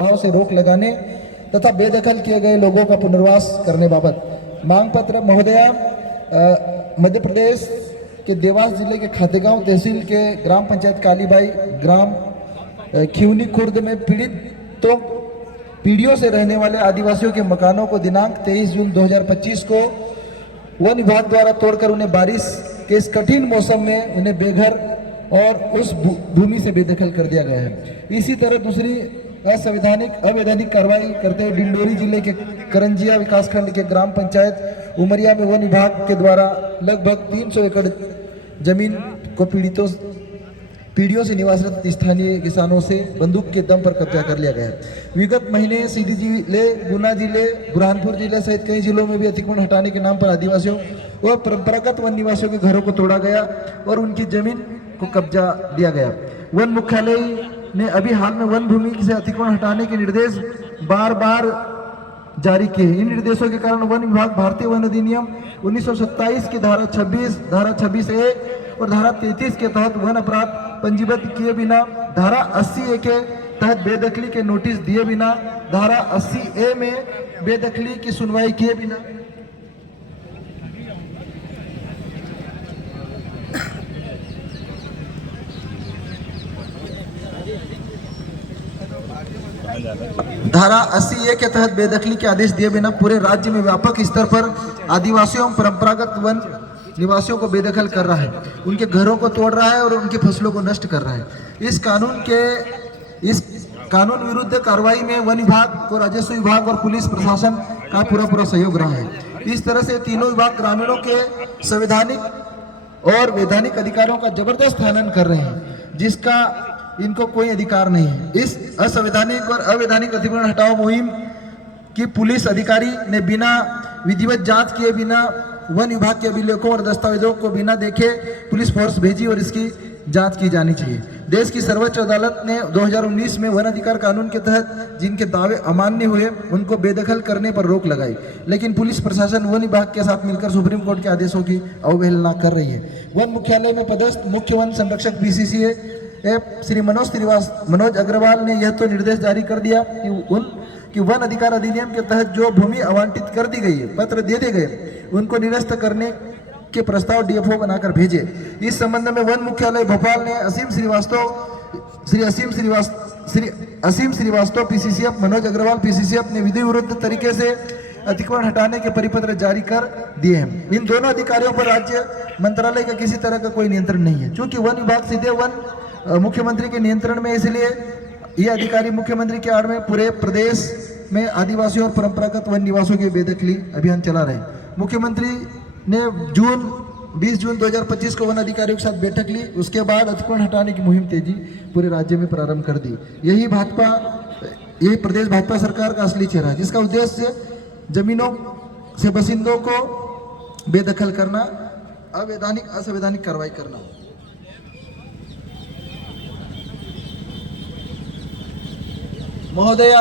भाव से रोक लगाने तथा बेदखल किए गए लोगों का पुनर्वास करने बाबत मांग पत्र महोदया मध्य प्रदेश के देवास जिले के खातेगांव तहसील के ग्राम पंचायत कालीबाई ग्राम खिवनी खुर्द में पीढ़ियों से रहने वाले आदिवासियों के मकानों को दिनांक 23 जून 2025 को वन विभाग द्वारा तोड़कर उन्हें बारिश के इस कठिन मौसम में उन्हें बेघर और उस भूमि से बेदखल कर दिया गया है। इसी तरह दूसरी अवैधानिक कार्रवाई करते हुए डिंडोरी जिले के करंजिया विकासखंड के ग्राम पंचायत उमरिया में वन विभाग के द्वारा लगभग 300 एकड़ जमीन को पीढ़ियों से निवासरत स्थानीय किसानों से बंदूक के दम पर कब्जा कर लिया गया है। विगत महीने सीधी जिले, गुना जिले, बुरहानपुर जिले सहित कई जिलों में भी अतिक्रमण हटाने के नाम पर आदिवासियों और परंपरागत वन निवासियों के घरों को तोड़ा गया और उनकी जमीन को कब्जा दिया गया। वन मुख्यालय ने अभी हाल में वन भूमि से अतिक्रमण हटाने के निर्देश बार जारी किए। इन निर्देशों के कारण वन विभाग भारतीय वन अधिनियम 1927 की धारा 26A और धारा 33 के तहत वन अपराध पंजीबद्ध किए बिना, धारा 80A के तहत बेदखली के नोटिस दिए बिना, धारा 80A में बेदखली की सुनवाई किए बिना धारा 80A के तहत बेदखली के आदेश दिए बिना पूरे राज्य में व्यापक स्तर पर आदिवासियों एवं परंपरागत वन निवासियों को बेदखल कर रहा है, उनके घरों को तोड़ रहा है और उनकी फसलों को नष्ट कर रहा है। इस कानून विरुद्ध कार्रवाई में वन विभाग को राजस्व विभाग और पुलिस प्रशासन का पूरा सहयोग रहा है। इस तरह से तीनों विभाग ग्रामीणों के संवैधानिक और वैधानिक अधिकारों का जबरदस्त हनन कर रहे हैं, जिसका इनको कोई अधिकार नहीं है। इस असंवैधानिक और अवैधानिक अतिक्रमण हटाओ मुहिम की पुलिस अधिकारी ने बिना विधिवत जांच किए, बिना वन विभाग के अभिलेखों और दस्तावेजों को बिना देखे पुलिस फोर्स भेजी और इसकी जांच की जानी चाहिए। देश की सर्वोच्च अदालत ने 2019 में वन अधिकार कानून के तहत जिनके दावे अमान्य हुए उनको बेदखल करने पर रोक लगाई, लेकिन पुलिस प्रशासन वन विभाग के साथ मिलकर सुप्रीम कोर्ट के आदेशों की अवहेलना कर रही है। वन मुख्यालय में पदस्थ मुख्य वन संरक्षक PCCA श्री मनोज अग्रवाल ने यह तो निर्देश जारी कर दिया कि वन अधिकार अधिनियम के तहत जो भूमि आवंटित कर दी गई है, पत्र दे दिए गए, उनको निरस्त करने के प्रस्ताव DFO बनाकर भेजे। इस संबंध में वन मुख्यालय भोपाल ने असीम श्रीवास्तव PCCF, मनोज अग्रवाल PCCF ने विधि विरुद्ध तरीके से अतिक्रमण हटाने के परिपत्र जारी कर दिए हैं। इन दोनों अधिकारियों पर राज्य मंत्रालय का किसी तरह का कोई नियंत्रण नहीं है। चूंकि वन विभाग सीधे मुख्यमंत्री के नियंत्रण में, इसलिए ये अधिकारी मुख्यमंत्री के आड़ में पूरे प्रदेश में आदिवासियों और परंपरागत वन निवासियों के बेदखली अभियान चला रहे। मुख्यमंत्री ने 20 जून 2025 को वन अधिकारियों के साथ बैठक ली। उसके बाद अतिक्रमण हटाने की मुहिम तेजी पूरे राज्य में प्रारंभ कर दी। यही प्रदेश भाजपा सरकार का असली चेहरा है, जिसका उद्देश्य जमीनों से बसिंदों को बेदखल करना, असंवैधानिक कार्रवाई करना। महोदया,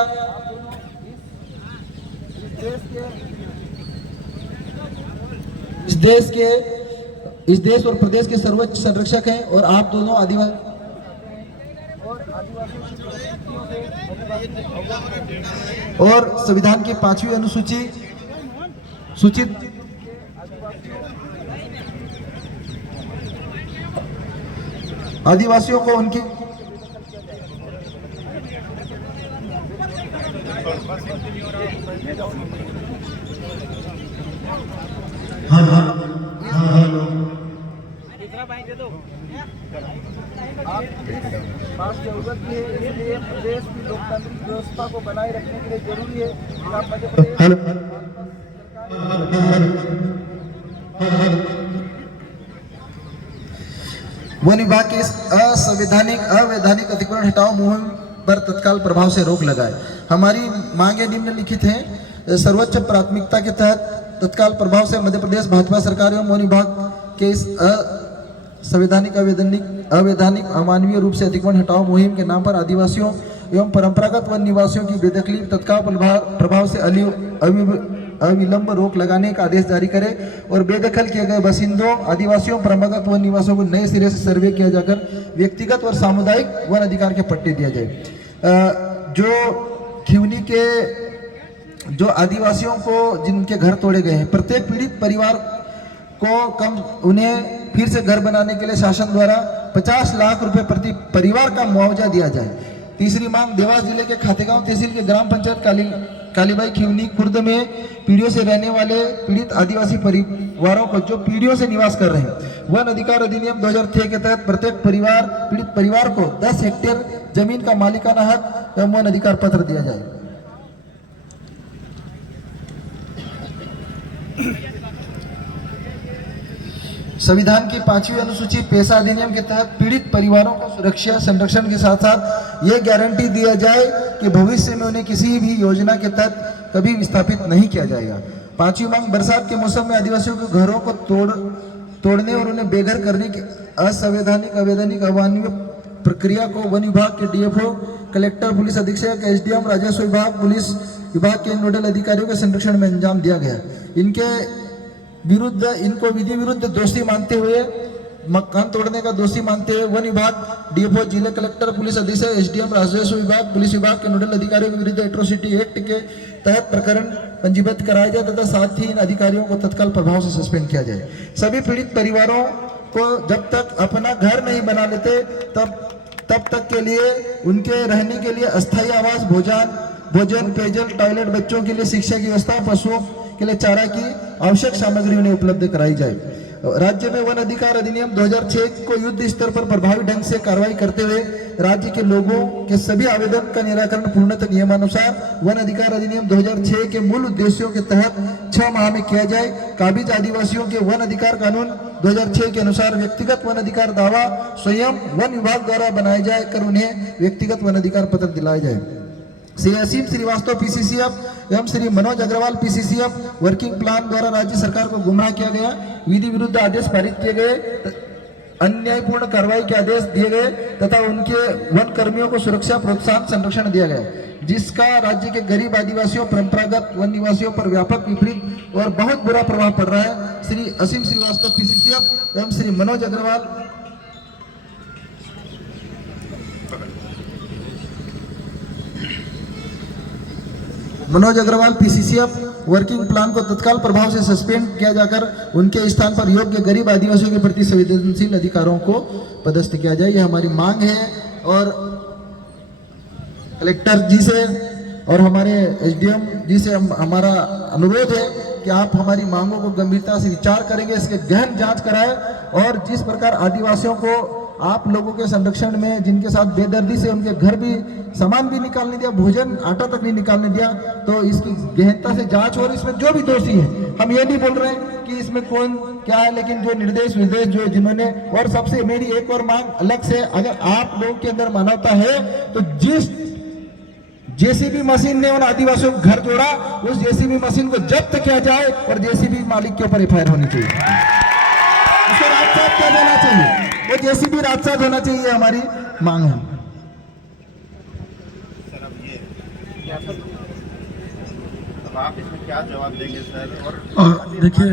इस देश और प्रदेश के सर्वोच्च संरक्षक हैं और आप दोनों आदिवासी और संविधान की 5वीं अनुसूची सूचित आदिवासियों को उनकी पास जरूरत है, इसलिए प्रदेश की लोकतांत्रिक व्यवस्था को बनाए रखने के लिए जरूरी है कि आप मध्य प्रदेश वन विभाग के इस अवैधानिक अतिक्रमण हटाओ मुहिम पर तत्काल प्रभाव से रोक लगाए। हमारी मांगे निम्नलिखित हैं। सर्वोच्च प्राथमिकता के तहत तत्काल प्रभाव से मध्य प्रदेश भाजपा सरकार एवं वन विभाग के इस अवैधानिक अमानवीय रूप से अतिक्रमण हटाओ मुहिम के नाम पर आदिवासियों एवं परंपरागत वन निवासियों की बेदखली तत्काल प्रभाव से अविलंब रोक लगाने का आदेश जारी करे और बेदखल किए गए बसिंदों, आदिवासियों, परंपरागत वन निवासियों को नए सिरे से सर्वे किया जाकर व्यक्तिगत और सामुदायिक वन अधिकार के पट्टे दिया जाए। जो खिवनी के जो आदिवासियों को जिनके घर तोड़े गए हैं, प्रत्येक पीड़ित परिवार को उन्हें फिर से घर बनाने के लिए शासन द्वारा 50 लाख रुपए प्रति परिवार का मुआवजा दिया जाए। तीसरी मांग, देवास जिले के खातेगांव तहसील के ग्राम पंचायत कालीबाई खिवनी खुर्द में पीढ़ियों से रहने वाले पीड़ित आदिवासी परिवारों को जो पीढ़ियों से निवास कर रहे हैं, वन अधिकार अधिनियम 2006 के तहत प्रत्येक पीड़ित परिवार को 10 हेक्टेयर जमीन का मालिकाना हक एवं वन अधिकार पत्र दिया जाए। संविधान की 5वीं अनुसूची पेशा अधिनियम के तहत पीड़ित परिवारों को सुरक्षा संरक्षण के साथ साथ ये गारंटी दिया जाए कि भविष्य में उन्हें किसी भी योजना के तहत कभी विस्थापित नहीं किया जाएगा। 5वीं मांग, बरसात के मौसम में आदिवासियों के घरों को तोड़ने और उन्हें बेघर करने की अवैधानिक अमानवीय प्रक्रिया को वन विभाग के डीएफओ, कलेक्टर, पुलिस अधीक्षक, एसडीएम, राजस्व विभाग, पुलिस विभाग के नोडल अधिकारियों के संरक्षण में अंजाम दिया गया। इनको विधि विरुद्ध दोषी मानते हुए, मकान तोड़ने का दोषी मानते हुए वन विभाग, डीएफओ, जिला कलेक्टर, पुलिस अधीक्षक, एसडीएम, राजस्व विभाग, पुलिस विभाग के नोडल अधिकारियों के विरुद्ध एट्रोसिटी एक्ट के तहत प्रकरण पंजीबद्ध कराया जाए तथा साथ ही इन अधिकारियों को तत्काल प्रभाव से सस्पेंड किया जाए। सभी पीड़ित परिवारों को जब तक अपना घर नहीं बना लेते तब तक के लिए उनके रहने के लिए अस्थायी आवास, भोजन, पेयजल, टॉयलेट, बच्चों के लिए शिक्षा की व्यवस्था, पशुओं के लिए चारा की आवश्यक सामग्री उन्हें उपलब्ध कराई जाए। राज्य में वन अधिकार अधिनियम 2006 को युद्ध स्तर पर प्रभावी ढंग से कार्रवाई करते हुए राज्य के लोगों के सभी आवेदन का निराकरण पूर्णतः नियमानुसार वन अधिकार अधिनियम 2006 के मूल उद्देश्यों के तहत 6 माह में किया जाए। काबिज आदिवासियों के वन अधिकार कानून 2006 के अनुसार व्यक्तिगत वन अधिकार दावा स्वयं वन विभाग द्वारा बनाए जाए कर उन्हें व्यक्तिगत वन अधिकार पत्र दिलाए जाए। श्री असीम श्रीवास्तव पीसीसीएफ एवं Shri Manoj Agarwal PCCF working plan द्वारा राज्य सरकार को गुमराह किया गया, विधि विरुद्ध आदेश पारित किए गए, अन्यायपूर्ण कार्रवाई के आदेश दिए गए तथा उनके वन कर्मियों को सुरक्षा, प्रोत्साहन, संरक्षण दिया गया, जिसका राज्य के गरीब आदिवासियों, परंपरागत वन निवासियों पर व्यापक विपरीत और बहुत बुरा प्रभाव पड़ रहा है। श्री असीम श्रीवास्तव पीसीसीएफ एवं Shri Manoj Agarwal PCCF working plan को तत्काल प्रभाव से सस्पेंड किया जाकर उनके स्थान पर योग्य गरीब आदिवासियों के प्रति संवेदनशील अधिकारों को पदस्थ किया जाए। यह हमारी मांग है और कलेक्टर जी से और हमारे एसडीएम जी से हमारा अनुरोध है कि आप हमारी मांगों को गंभीरता से विचार करेंगे, इसके गहन जांच कराएं और जिस प्रकार आदिवासियों को आप लोगों के संरक्षण में जिनके साथ बेदर्दी से उनके घर भी सामान भी निकालने दिया, भोजन, आटा तक नहीं निकालने दिया, तो इसकी गहनता से जांच और इसमें जो भी दोषी है, हम ये नहीं बोल रहे हैं कि इसमें कौन क्या है, लेकिन जो निर्देश विदेश जो जिन्होंने, और सबसे मेरी एक और मांग अलग से, अगर आप लोगों के अंदर मानवता है तो जिस जेसीबी मशीन ने उन आदिवासियों को घर जोड़ा उस जेसीबी मशीन को जब्त किया जाए और जेसीबी मालिक के ऊपर एफआईआर होनी चाहिए, उसको राजसात किया जाना चाहिए, वो जेसीबी राजसात होना चाहिए, हमारी मांग है। आप इसमें क्या जवाब देंगे सर? और देखिए,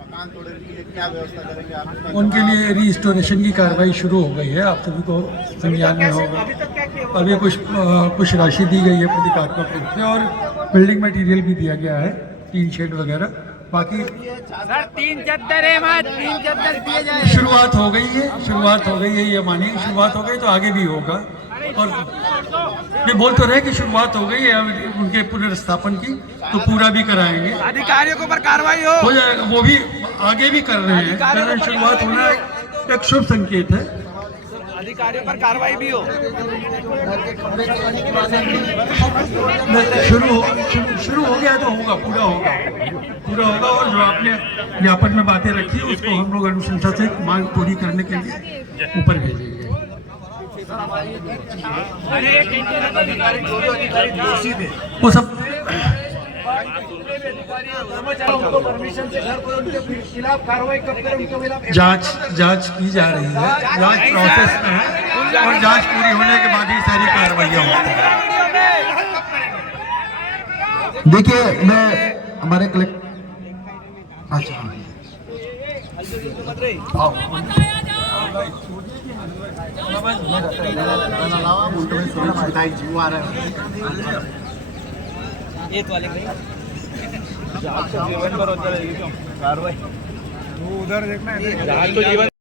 मकान तोड़ने के लिए क्या व्यवस्था करेंगे आप? उनके लिए रीस्टोरेशन की कार्रवाई शुरू हो गई है, आप सभी को संज्ञान में होगा। अभी कुछ राशि दी गई है प्रतीकात्मक रूप से और बिल्डिंग मटेरियल भी दिया गया है, 3 शेड वगैरह। बाकी सर 3 चद्दर है, 3 चद्दर दिए जाए। शुरुआत हो गई है, ये मानिए शुरुआत हो गई तो आगे भी होगा। और ये बोल तो रहे कि शुरुआत हो गई है उनके पुनर्स्थापन की, तो पूरा भी कराएंगे, अधिकारियों के ऊपर कार्रवाई हो जाएगा, वो भी आगे भी कर रहे हैं, शुरुआत होना एक शुभ संकेत है। अधिकारियों पर कार्रवाई भी हो। शुरू हो गया तो होगा, पूरा होगा। और जो आपने ज्ञापन में बातें रखी उसको हम लोग अनुशंसा से मांग पूरी करने के लिए ऊपर भेजेंगे। वो सब जांच की जा रही है, जांच प्रोसेस में है और जांच पूरी होने के बाद ही सारी कार्रवाइयाँ होती हैं। देखिए, मैं हमारे कलेक्टर, अच्छा जीव आ रहा है उधर देखना है